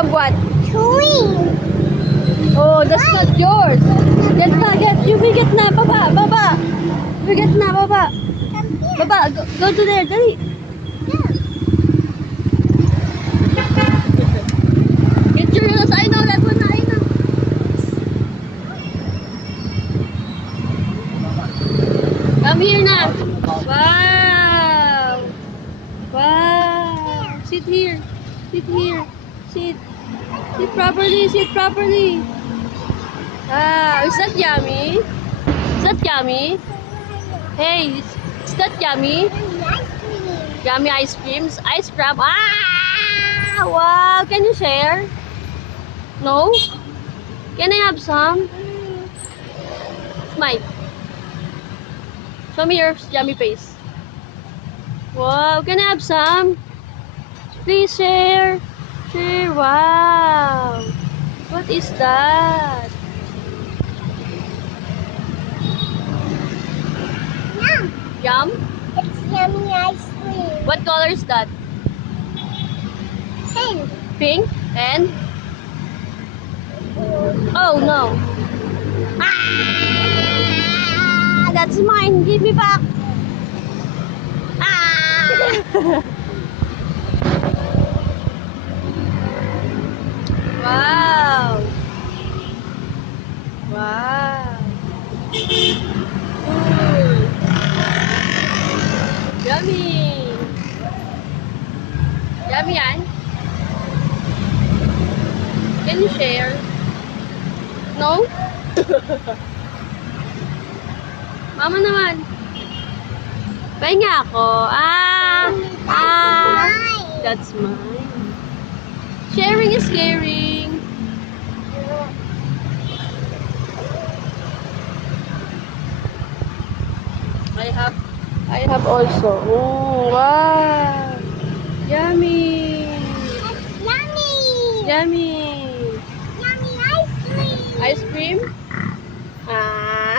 have what? Chewing. Oh, that's not yours. Get na, you will get na. Baba, baba. You will get na, baba. Come here. Baba, go to there, dali. Yeah. Get yours. I know that one. I know. Come here na. Wow. Wow. Sit here. Sit here. Sit. Sit properly. Sit properly. Ah, is that yummy? Is that yummy? Hey, is that yummy? Yummy ice creams, ice cream. Ah! Wow! Can you share? No? Can I have some? Smile. Show me your yummy face. Wow! Can I have some? Please share. Share. Wow! What is that? Yum. Yum? It's yummy ice cream. What color is that? Pink. Pink? And? Oh no. Ah! That's mine. Give me back. Ah! Wow. Wow. Ooh. Yummy. Yummy yan. Can you share? No? Mama naman. Pahinga ako. That's mine. Sharing is caring. I have also. Oh, wow. Yummy. Yummy. Yummy. Yummy ice cream. Ice cream? Ah.